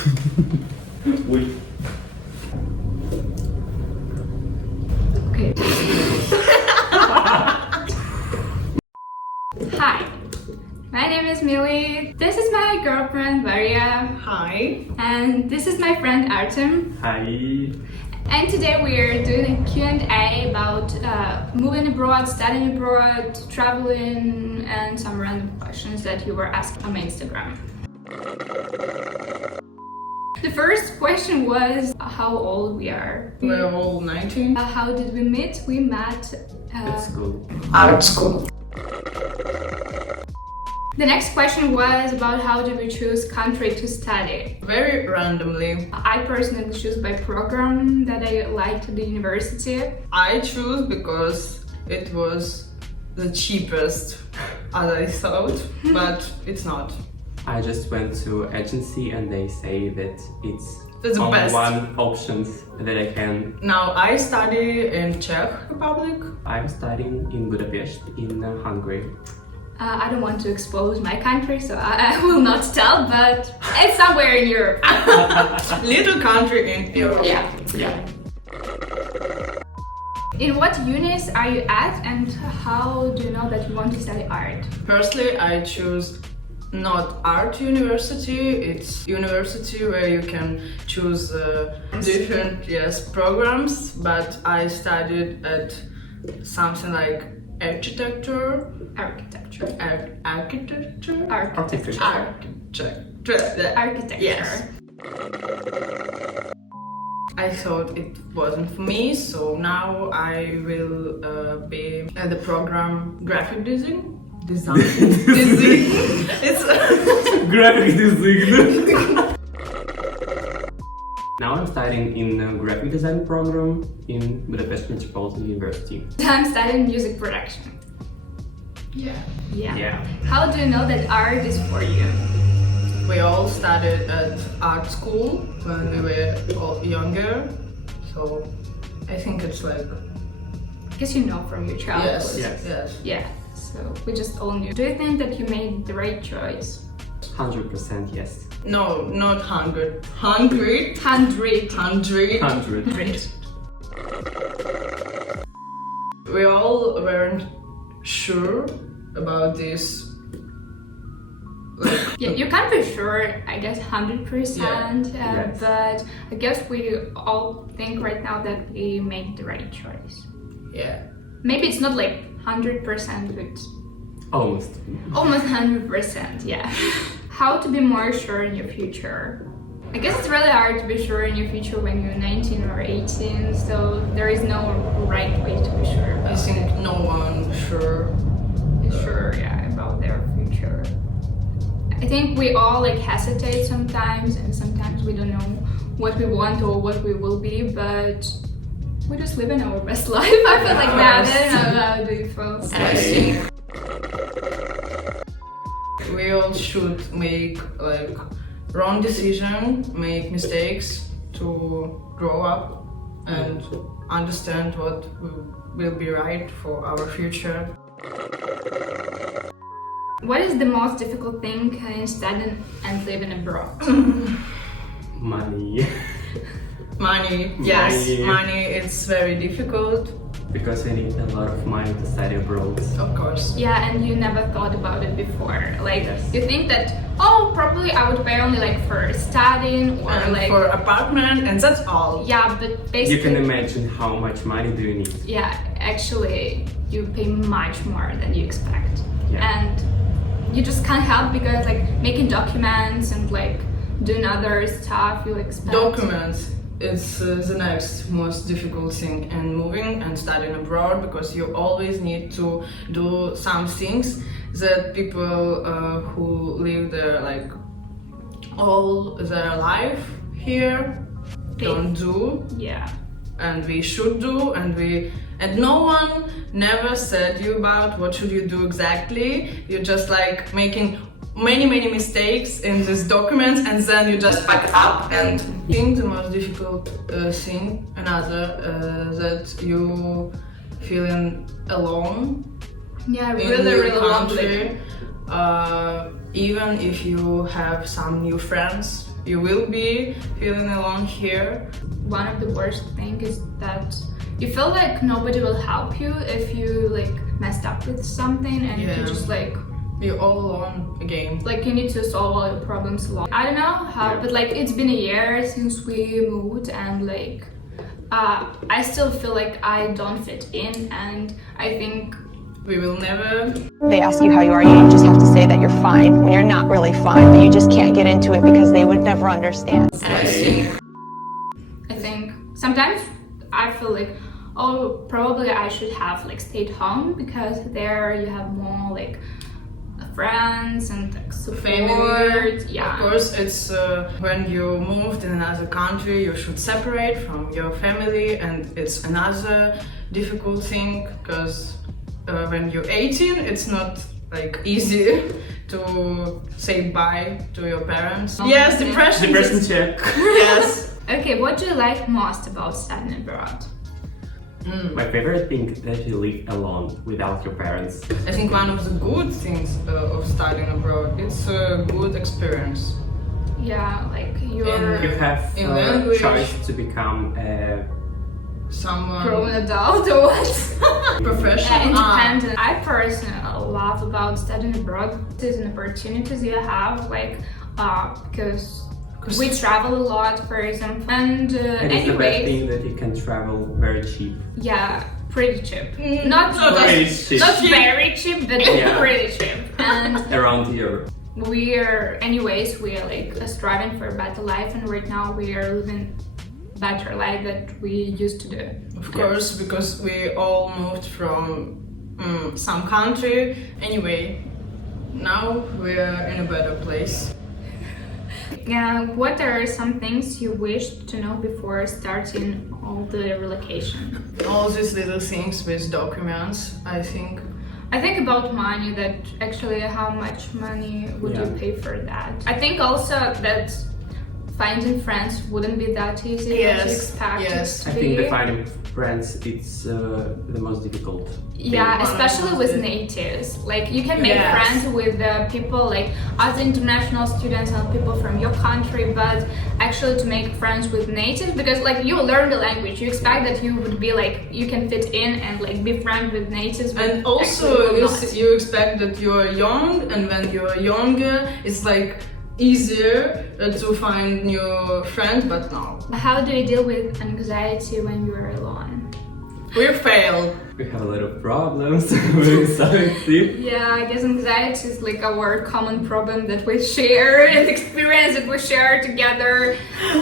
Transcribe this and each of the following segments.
Wait. Okay. Hi, my name is Millie. This is my girlfriend Varia. Hi. And this is my friend Artem. Hi. And today we are doing a Q&A about moving abroad, studying abroad, traveling, and some random questions that you were asked on my Instagram. The first question was how old we are. We're all 19. How did we meet? We met At school. Art school. The next question was about how did we choose country to study. Very randomly. I personally choose by program that I liked at the university. I choose because it was the cheapest, as I thought, but it's not. I just went to agency and they say that it's the only best. one option that I can. Now I study in Czech Republic. I'm studying in Budapest in Hungary. I don't want to expose my country, so I will not tell, but it's somewhere in Europe. Little country in Europe. Yeah. In what unis are you at, and how do you know that you want to study art? Firstly, I choose not art university, it's university where you can choose different programs, but I studied at something like architecture. Yes. I thought it wasn't for me, so now I will be at the program graphic design. It's Graphic design. Now I'm studying in a graphic design program in Budapest Metropolitan University. I'm studying music production. Yeah. How do you know that art is for you? We all studied at art school when we were all younger, so I think it's like... I guess you know from your childhood. Yes. Yeah, so we just all knew. Do you think that you made the right choice? 100% yes. No, not 100. 100. 100. 100. We all weren't sure about this. Yeah, you can't be sure, I guess 100%, Yes. but I guess we all think right now that we made the right choice. Yeah. Maybe it's not like 100%, but Almost. almost 100%, yeah. How to be more sure in your future? I guess it's really hard to be sure in your future when you're 19 or 18, so there is no right way to be sure I about think no one is sure, about their future. I think we all hesitate sometimes, and sometimes we don't know what we want or what we will be, but we're just living our best life. I feel like that. I don't know, how do you feel? I think we all should make wrong decision, make mistakes to grow up and understand what will be right for our future. What is the most difficult thing in studying and living abroad? Money. Money, yes, money, it's very difficult. Because we need a lot of money to study abroad. Of course. Yeah, and you never thought about it before. Yes. You think that, oh, probably I would pay only for studying or And for apartment, and that's all. Yeah, but basically... You can imagine how much money do you need. Yeah, actually, you pay much more than you expect. Yeah. And you just can't help because making documents and doing other stuff you expect. Documents. It's the next most difficult thing in moving and studying abroad, because you always need to do some things that people who live there all their life here don't do. Yeah. And we should do, and no one never said you about what should you do exactly. You're just making many mistakes in these documents, and then you just pack up. And I think the most difficult thing, that you feeling alone Yeah, in really your lonely. country. Even if you have some new friends you will be feeling alone here. One of the worst things is that you feel like nobody will help you if you like messed up with something, and you just like you're all alone again. Like you need to solve all your problems alone. I don't know how, but like it's been a year since we moved, and like I still feel like I don't fit in, and I think we will never. They ask you how you are, you just have to say that you're fine when you're not really fine, but you just can't get into it because they would never understand. I think sometimes I feel like, oh, probably I should have like stayed home, because there you have more like friends and like, support. Family. Yeah. Of course, it's when you moved in another country, you should separate from your family, and it's another difficult thing, because when you're 18, it's not like easy to say bye to your parents. Yes, depression. Depression check. Yes. Okay, what do you like most about studying abroad? My favorite thing is that you live alone without your parents. I think one of the good things of studying abroad, it's a good experience. Yeah, like You you're have in a language. choice to become a Someone grown adult or what? professional. Independent. I personally love about studying abroad is an opportunities you have, like because we travel a lot, for example, and and it's the best anyway, thing that you can travel very cheap. yeah, pretty cheap. Not Very cheap. not very cheap, but Yeah. pretty cheap. And Around Europe. we're like striving for a better life, and right now we are living better life that we used to do. Of course, because we all moved from some country. Anyway, now we're in a better place. What are some things you wished to know before starting all the relocation? All these little things with documents, I think. I think about money, that actually how much money would you pay for that? I think also that finding friends wouldn't be that easy as you expect it to I be. think the finding friends, it's the most difficult thing. Yeah, especially with natives. Like you can make friends with people like other international students and people from your country, but actually to make friends with natives, because like you learn the language, you expect that you would be like, you can fit in and like be friends with natives. And also you expect that you're young, and when you're younger, it's like easier to find new friends, but no. How do you deal with anxiety when you're alone? We failed. We have a lot of problems with anxiety. Yeah, I guess anxiety is like our common problem that we share and experience that we share together.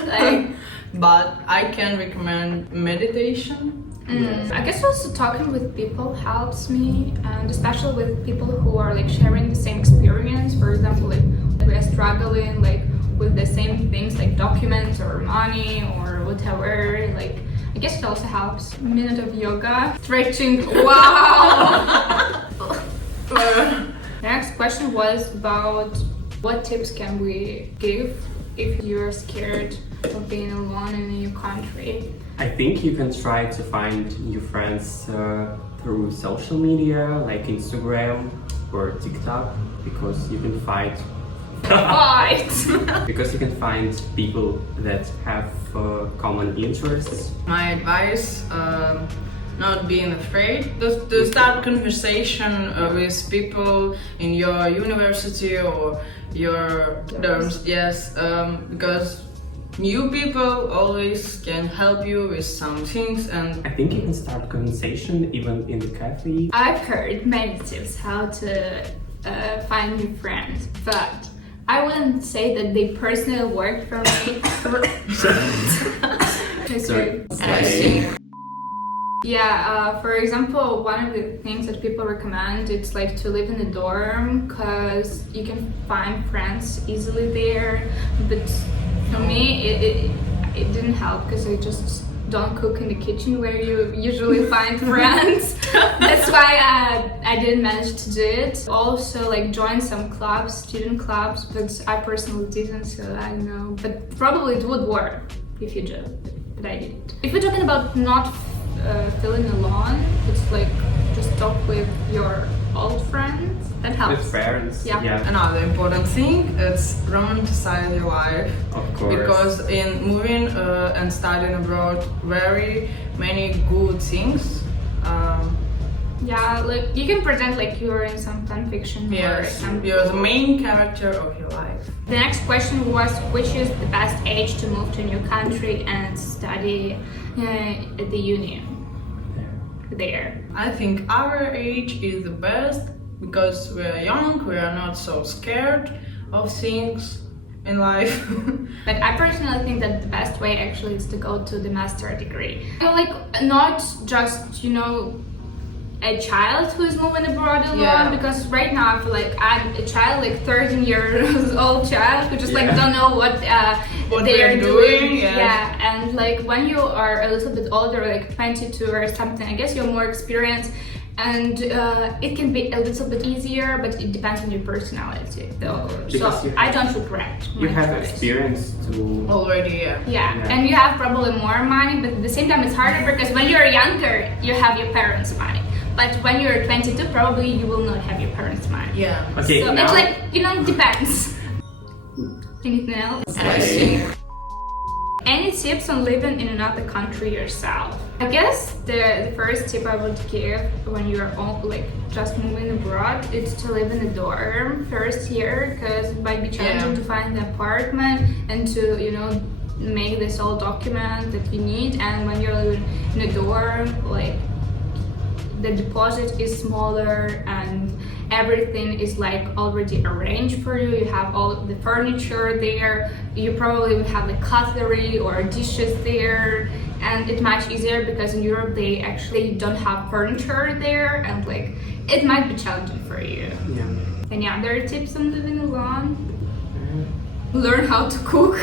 Like, But I can recommend meditation. I guess also talking with people helps me, and especially with people who are like sharing the same experience. For example, like we are struggling like with the same things like documents or money or whatever. Like I guess it also helps. Minute of yoga, stretching. Wow. The next question was about what tips can we give if you're scared of being alone in a new country. I think you can try to find new friends through social media like Instagram or TikTok, because you can find because you can find people that have common interests. My advice, not being afraid to start conversation with people in your university or your dorms. Yes, because new people always can help you with some things, and I think you can start conversation even in the cafe. I've heard many tips how to find new friends, but I wouldn't say that they personally worked for me. Sorry. Yeah, for example, one of the things that people recommend, it's like to live in a dorm, because you can find friends easily there. But for me, it didn't help, because I just don't cook in the kitchen where you usually find friends. That's why I didn't manage to do it. Also, like join some clubs, student clubs, but I personally didn't, so I don't know. But probably it would work if you do, but I didn't. If we're talking about not feeling alone, it's like just talk with your old friends. That helps. With parents. Yeah. Another important thing is romanticize your life. Of course. Because in moving and studying abroad, very many good things. Yeah, like you can pretend like you're in some fan fiction or Yes, some. you're the main character of your life. The next question was, which is the best age to move to a new country and study at the uni there? I think our age is the best because we are young, we are not so scared of things in life. But I personally think that the best way actually is to go to the master degree. Like not just, a child who is moving abroad alone, Yeah. because right now I feel like I'm a child, like 13-year-old child who just like don't know what they are doing. Yes. Yeah, and like when you are a little bit older, like 22 or something, I guess you're more experienced, and it can be a little bit easier, but it depends on your personality though. Because So I don't regret You my have choice. experience to. Already, yeah. Yeah, and you have probably more money, but at the same time it's harder because when you're younger, you have your parents' money. But when you're 22, probably you will not have your parents' money. Yeah. Okay, So now. it's like, depends. Anything else? Okay. Any tips on living in another country yourself? I guess the first tip I would give when you're just moving abroad is to live in a dorm first year, because it might be challenging to find an apartment and to make this whole document that you need. And when you're living in a dorm, the deposit is smaller and everything is already arranged for you. You have all the furniture there. You probably would have the cutlery or dishes there, and it's much easier because in Europe they actually don't have furniture there, and it might be challenging for you. Yeah. Any other tips on living alone? Learn how to cook.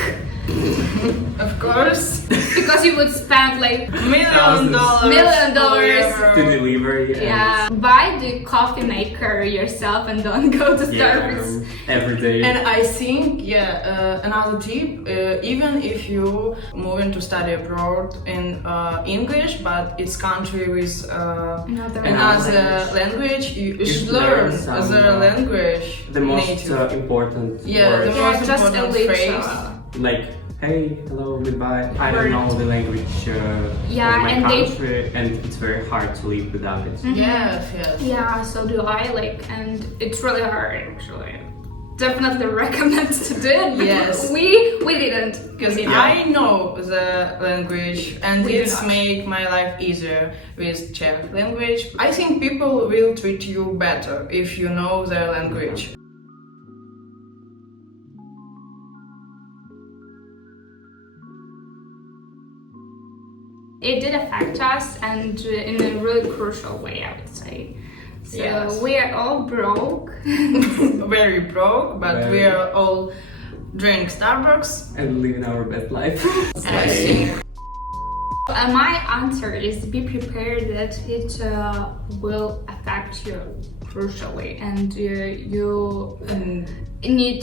Of course. Because you would spend $1 Thousands. million. $1 To delivery. Yeah, buy the coffee maker yourself and don't go to Starbucks. Every day. And I think, another tip, even if you move to study abroad in English, but it's country with Another language, you should should learn learn some, other language. the most native. important Yeah, words. the Yeah, most just a important little. phrase. Like, hey, hello, goodbye. I don't Word. know the language Yeah, of my and country, and it's very hard to live without it. Yes, yes. Yeah, so do I, and it's really hard actually. Definitely recommend to do it, but Yes. we didn't. Because Yeah. I know the language and We do it's not. make my life easier with Czech language. I think people will treat you better if you know their language. It did affect us, and in a really crucial way, I would say. So Yes. we are all broke. Very broke, but we Very. are all drink Starbucks. And living our best life. My answer is be prepared that it will affect you crucially, and you need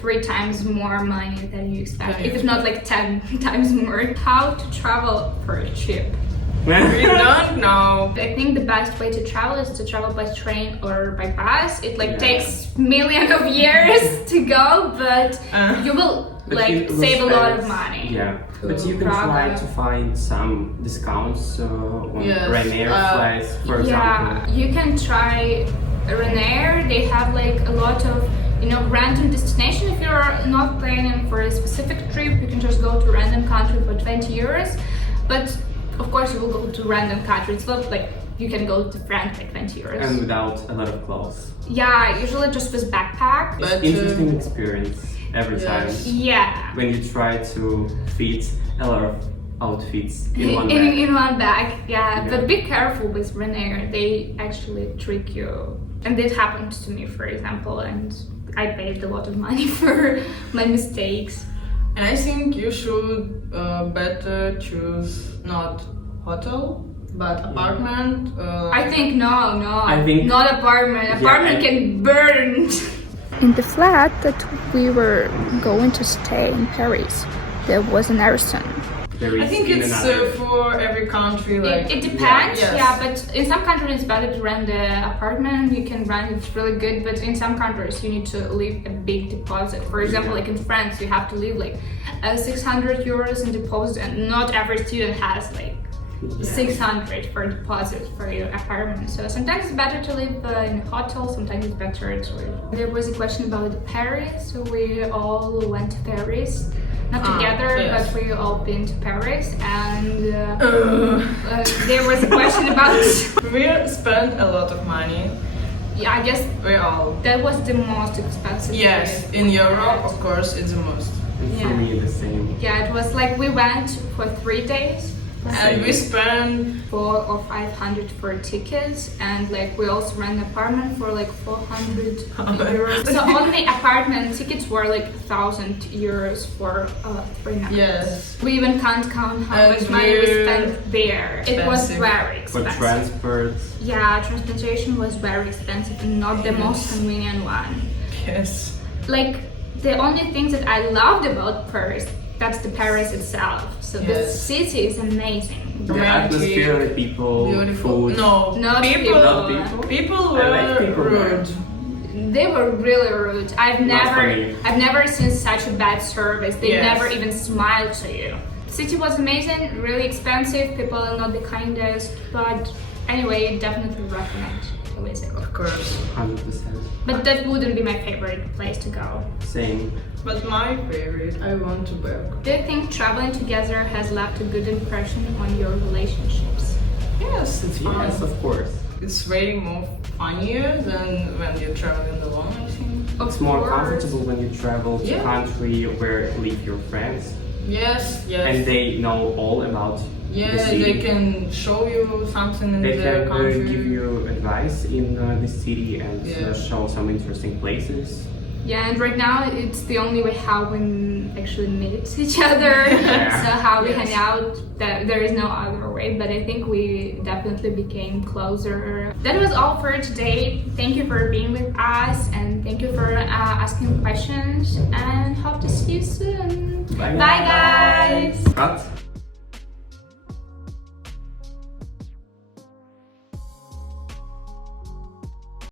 3 times more money than you expect, if it's not 10 times more. How to travel for cheap? We don't know. I think the best way to travel is to travel by train or by bus. It Yeah. takes millions of years to go, but you will But you will save a lot spend- of money. Yeah, but you can Prague. try to find some discounts on Yes, Ryanair flights, for Yeah, example. you can try Ryanair. They have a lot of random destination. If you're not planning for a specific trip, you can just go to random country for 20 euros. But of course, you will go to random country. It's not you can go to France for 20 euros. And without a lot of clothes. Yeah, usually just with backpack. It's But, interesting experience every yes. time Yeah. when you try to fit a lot of outfits in one in, bag. in one bag, yeah. Yeah. But be careful with Ryanair. They actually trick you. And it happened to me, for example, and I paid a lot of money for my mistakes. And I think you should better choose not hotel, but apartment. I think no, I think- not apartment. Apartment I- can burn. In the flat that we were going to stay in Paris, there was an arson. there is I think in it's another. for every country. Like It depends, yes. yeah, but in some countries it's better to rent the apartment, you can rent, it's really good, but in some countries you need to leave a big deposit. For example, like in France, you have to leave like 600 euros in deposit, and not every student has like 600 for deposit for your apartment. So sometimes it's better to live in a hotel, sometimes it's better to live. There was a question about Paris, so we all went to Paris. Not together, yes. but we all been to Paris, and there was a question about. We spent a lot of money. Yeah, I guess We all. that was the most expensive. Yes, place. in Europe, of course, it's the most. And for Yeah. me, the same. Yeah, it was like we went for 3 days. And we spent 400 or 500 for tickets, and like we also rent an apartment for like 400 euros. So only apartment tickets were like 1,000 euros for 3 nights. yes. We even can't count how And much money we we're spent there. It was expensive. very For expensive. transport, Yeah, transportation was very expensive and not the most convenient one. Yes. Like the only things that I loved about Paris, that's the Paris itself. So the Yes. city is amazing. the Romantic, atmosphere, the people, Beautiful. food. No, Not people. Not people. People I were like people there. rude. They were really rude. funny. I've never seen such a bad service. They Yes. never even smiled to you. City was amazing, really expensive. People are not the kindest, but anyway, definitely recommend to visit. Of course. 100%. But that wouldn't be my favorite place to go. Same. But my favorite, I want to work. Do you think traveling together has left a good impression on your relationships? Yes, it's fun. Yes, of course. It's way more funnier than when you're traveling alone, I think. It's more comfortable when you travel to Yeah. a country where live your friends Yes, yes. and they know all about yeah, the city. they can show you something in They the can country. give you advice in the city and Yeah. show some interesting places. Yeah, and right now it's the only way how we actually meet each other. Yeah. So how we Yes. hang out, that there is no other way. But I think we definitely became closer. That was all for today. Thank you for being with us, and thank you for asking questions. And hope to see you soon. Bye, Bye guys. Cut.